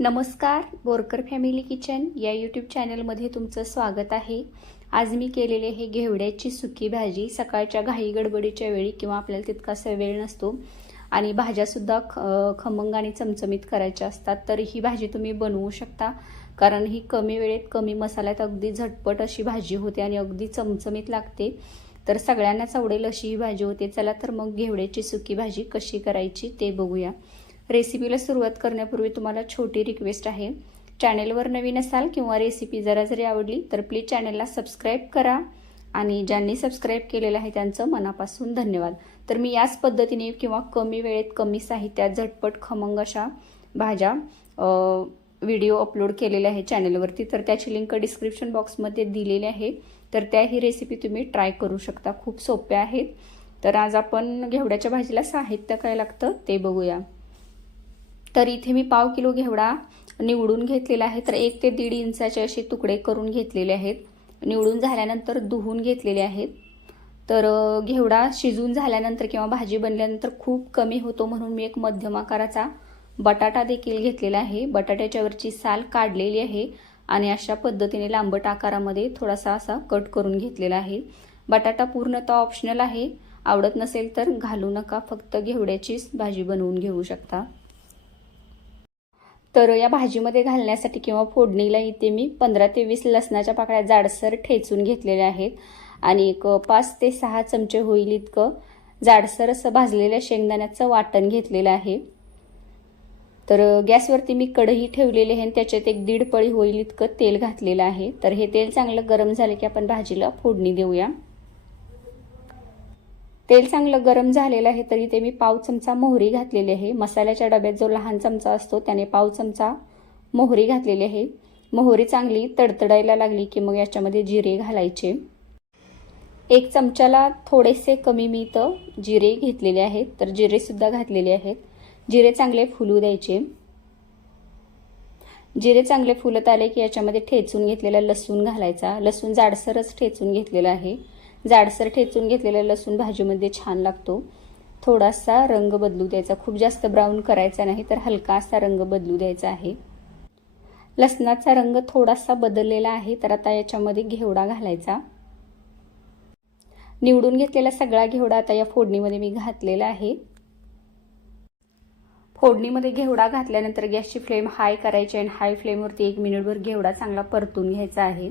नमस्कार Borkar family kitchen या YouTube चॅनलमध्ये तुमचं स्वागत आहे. आज मी केलेले हे घेवड्याची सुकी भाजी सकाळच्या घाई गडबडीच्या वेळी किंवा आपल्याला तितकासा वेळ नसतो आणि भाज्यासुद्धा ख खमंग आणि चमचमीत करायच्या असतात तर ही भाजी तुम्ही बनवू शकता. कारण ही कमी वेळेत कमी मसाल्यात अगदी झटपट अशी भाजी होते आणि अगदी चमचमीत लागते. तर सगळ्यांनाच आवडेल अशी ही भाजी होते. चला तर मग घेवड्याची सुकी भाजी कशी करायची ते बघूया. रेसिपीला सुरुवात करण्यापूर्वी तुम्हाला छोटी रिक्वेस्ट आहे. चॅनेलवर नवीन असाल किंवा रेसिपी जरा जरी आवडली तर प्लीज चॅनेलला सबस्क्राईब करा. आणि ज्यांनी सबस्क्राईब केलेलं आहे त्यांचं मनापासून धन्यवाद. तर मी याच पद्धतीने किंवा कमी वेळेत कमी साहित्यात झटपट खमंग अशा भाज्या व्हिडिओ अपलोड केलेले आहे चॅनलवरती तर त्याची लिंक डिस्क्रिप्शन बॉक्समध्ये दिलेली आहे. तर त्याही रेसिपी तुम्ही ट्राय करू शकता. खूप सोप्या आहेत. तर आज आपण घेवड्याच्या भाजीला साहित्य काय लागतं ते बघूया. तर इथे मी पाव किलो घेवडा निवडून घेतलेला आहे. तर एक ते दीड इंचाचे असे तुकडे करून घेतलेले आहेत. निवडून झाल्यानंतर धुवून घेतलेले आहेत. तर घेवडा शिजून झाल्यानंतर किंवा भाजी बनल्यानंतर खूप कमी होतो म्हणून मी एक मध्यम आकाराचा बटाटा देखील घेतलेला आहे. बटाट्याच्यावरची साल काढलेली आहे आणि अशा पद्धतीने लांबट आकारामध्ये थोडासा असा कट करून घेतलेला आहे. बटाटा पूर्णतः ऑप्शनल आहे. आवडत नसेल तर घालू नका. फक्त घेवड्याचीच भाजी बनवून घेऊ शकता. तर या भाजीमध्ये घालण्यासाठी किंवा फोडणीला इथे मी पंधरा ते वीस लसणाच्या पाकळ्या जाडसर ठेचून घेतलेल्या आहेत. आणि एक पाच ते सहा चमचे होईल इतकं जाडसर असं भाजलेल्या शेंगदाण्याचं वाटण घेतलेलं आहे. तर गॅसवरती मी कढई ठेवलेली आहे आणि त्याच्यात एक दीड पळी होईल इतकं तेल घातलेलं आहे. तर हे तेल चांगलं गरम झालं की आपण भाजीला फोडणी देऊया. तेल चांगलं गरम झालेलं आहे तरी ते मी पाव चमचा मोहरी घातलेली आहे. मसाल्याच्या डब्यात जो लहान चमचा असतो त्याने पाव चमचा मोहरी घातलेली आहे. मोहरी चांगली तडतडायला लागली की मग याच्यामध्ये जिरे घालायचे. एक चमच्याला थोडेसे कमी मी इथं जिरे घेतलेले आहेत तर जिरेसुद्धा घातलेले आहेत. जिरे चांगले फुलू द्यायचे. जिरे चांगले फुलत आले की याच्यामध्ये ठेचून घेतलेला लसूण घालायचा. लसूण जाडसरच ठेचून घेतलेला आहे. जाडसर ठेचून घेतलेला लसूण भाजीमध्ये छान लागतो. थोडासा रंग बदलू द्यायचा. खूप जास्त ब्राऊन करायचा नाही तर हलका असा रंग बदलू द्यायचा आहे. लसणाचा रंग थोडासा बदललेला आहे तर आता याच्यामध्ये घेवडा घालायचा. निवडून घेतलेला सगळा घेवडा आता या फोडणीमध्ये मी घातलेला आहे. फोडणीमध्ये घेवडा घातल्यानंतर गॅसची फ्लेम हाय करायची आणि हाय फ्लेमवरती एक मिनिटभर घेवडा चांगला परतून घ्यायचा आहे.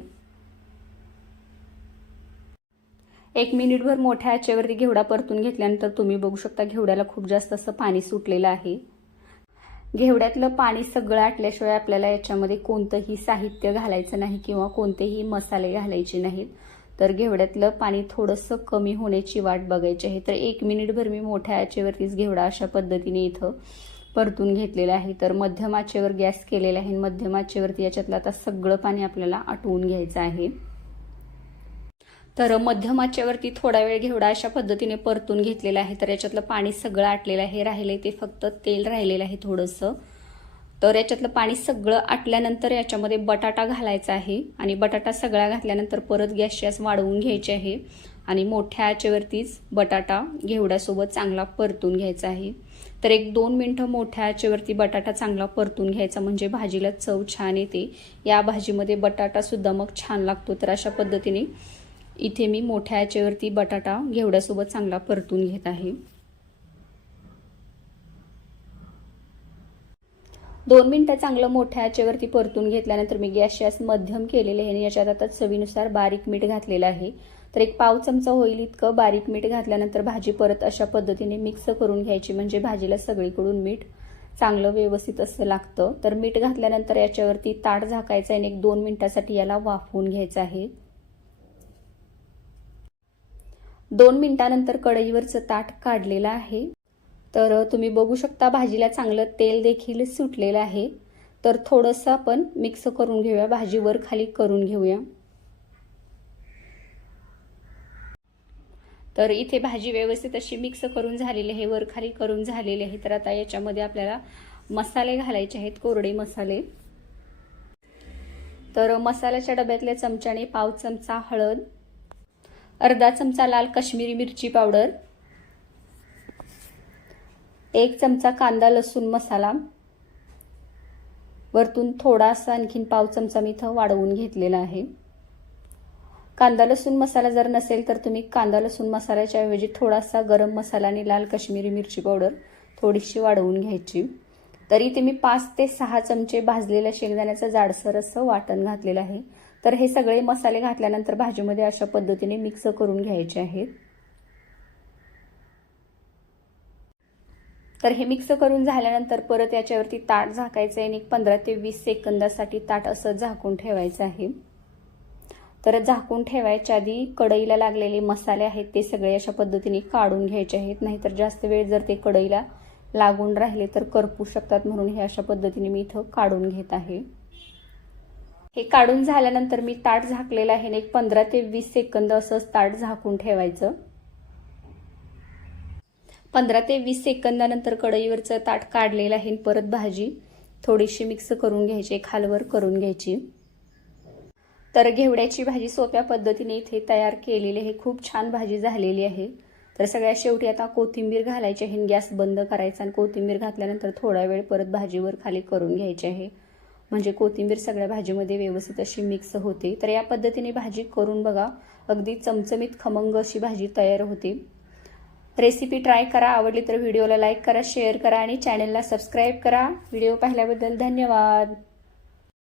एक मिनिटभर मोठ्या आचेवरती घेवडा परतून घेतल्यानंतर तुम्ही बघू शकता घेवड्याला खूप जास्त असं पाणी सुटलेलं आहे. घेवड्यातलं पाणी सगळं आटल्याशिवाय आपल्याला याच्यामध्ये कोणतंही साहित्य घालायचं नाही किंवा कोणतेही मसाले घालायचे नाहीत. तर घेवड्यातलं पाणी थोडंसं कमी होण्याची वाट बघायची आहे. तर एक मिनिटभर मी मोठ्या आचेवरतीच घेवडा अशा पद्धतीने इथं परतून घेतलेला आहे. तर मध्यम आचेवर गॅस केलेला आहे मध्यम आचेवरती याच्यातलं आता सगळं पाणी आपल्याला आटवून घ्यायचं आहे. तर मध्यम आचेवरती थोडा वेळ घेवडा अशा पद्धतीने परतून घेतलेला आहे. तर याच्यातलं पाणी सगळं आटलेलं आहे. राहिले ते फक्त तेल राहिलेलं आहे थोडंसं. तर याच्यातलं पाणी सगळं आटल्यानंतर याच्यामध्ये बटाटा घालायचा आहे. आणि बटाटा सगळा घातल्यानंतर परत गॅस गॅस वाढवून घ्यायचे आहे. आणि मोठ्या आचेवरतीच बटाटा घेवड्यासोबत चांगला परतून घ्यायचा आहे. तर एक दोन मिनटं मोठ्या आचेवरती बटाटा चांगला परतून घ्यायचा म्हणजे भाजीला चव छान येते. या भाजीमध्ये बटाटासुद्धा मग छान लागतो. तर अशा पद्धतीने इथे मी मोठ्या याच्यावरती बटाटा घेवड्यासोबत चांगला परतून घेत आहे. दोन मिनटं चांगलं मोठ्या याच्यावरती परतून घेतल्यानंतर मी गॅस गॅस मध्यम केलेले आहे आणि याच्यात आता चवीनुसार बारीक मीठ घातलेलं आहे. तर एक पाव चमचा होईल इतकं बारीक मीठ घातल्यानंतर भाजी परत अशा पद्धतीने मिक्स करून घ्यायची म्हणजे भाजीला सगळीकडून मीठ चांगलं व्यवस्थित असं लागतं. तर मीठ घातल्यानंतर याच्यावरती ताट झाकायचं आणि एक दोन मिनटासाठी याला वाफवून घ्यायचं आहे. दोन मिनिटानंतर कढईवरचं ताट काढलेलं आहे. तर तुम्ही बघू शकता भाजीला चांगलं तेल देखील सुटलेलं आहे. तर थोडंसं आपण मिक्स करून घेऊया. भाजी वर खाली करून घेऊया. तर इथे भाजी व्यवस्थित अशी मिक्स करून झालेली आहे. वर खाली करून झालेली आहे. तर आता याच्यामध्ये आपल्याला मसाले घालायचे आहेत. कोरडे मसाले. तर मसाल्याच्या डब्यातल्या चमच्याने पाव चमचा हळद अर्धा चमचा लाल काश्मीरी मिरची पावडर एक चमचा कांदा लसूण मसाला वरतून थोडासा आणखीन पाव चमचा मी इथं वाढवून घेतलेला आहे. कांदा लसूण मसाला जर नसेल तर तुम्ही कांदा लसूण मसाल्याच्या ऐवजी थोडासा गरम मसाला आणि लाल काश्मीरी मिरची पावडर थोडीशी वाढवून घ्यायची. तरी ते मी पाच ते सहा चमचे भाजलेल्या शेंगदाण्याचं जाडसर असं वाटण घातलेलं आहे. तर हे सगळे मसाले घातल्यानंतर भाजीमध्ये अशा पद्धतीने मिक्स करून घ्यायचे आहेत. तर हे मिक्स करून झाल्यानंतर परत याच्यावरती ताट झाकायचं आहे आणि एक पंधरा ते वीस सेकंदासाठी ताट असं झाकून ठेवायचं आहे. तर झाकून ठेवायच्या आधी कढईला लागलेले मसाले आहेत ते सगळे अशा पद्धतीने काढून घ्यायचे आहेत. नाहीतर जास्त वेळ जर ते कढईला लागून राहिले तर करपू शकतात म्हणून हे अशा पद्धतीने मी इथं काढून घेत आहे. हे काढून झाल्यानंतर मी ताट झाकलेलं आहे आणि एक पंधरा ते वीस सेकंद असंच ताट झाकून ठेवायचं. पंधरा ते वीस सेकंदानंतर कढईवरचं ताट काढलेलं आहे परत भाजी थोडीशी मिक्स करून घ्यायची खालवर करून घ्यायची. तर घेवड्याची भाजी सोप्या पद्धतीने इथे तयार केलेली आहे. खूप छान भाजी झालेली आहे. तर सगळ्यात शेवटी आता कोथिंबीर घालायची आहे गॅस बंद करायचा आणि कोथिंबीर घातल्यानंतर थोडा वेळ परत भाजीवर खाली करून घ्यायची आहे. म्हणजे कोथिंबीर सगळ्या भाजीमध्ये व्यवस्थित अशी मिक्स होते. तर या पद्धतीने भाजी करून बघा. अगदी चमचमीत खमंग अशी भाजी तयार होते. रेसिपी ट्राय करा. आवडली तर व्हिडिओला लाईक करा शेअर करा आणि चॅनलला सबस्क्राईब करा. व्हिडिओ पाहिल्याबद्दल धन्यवाद.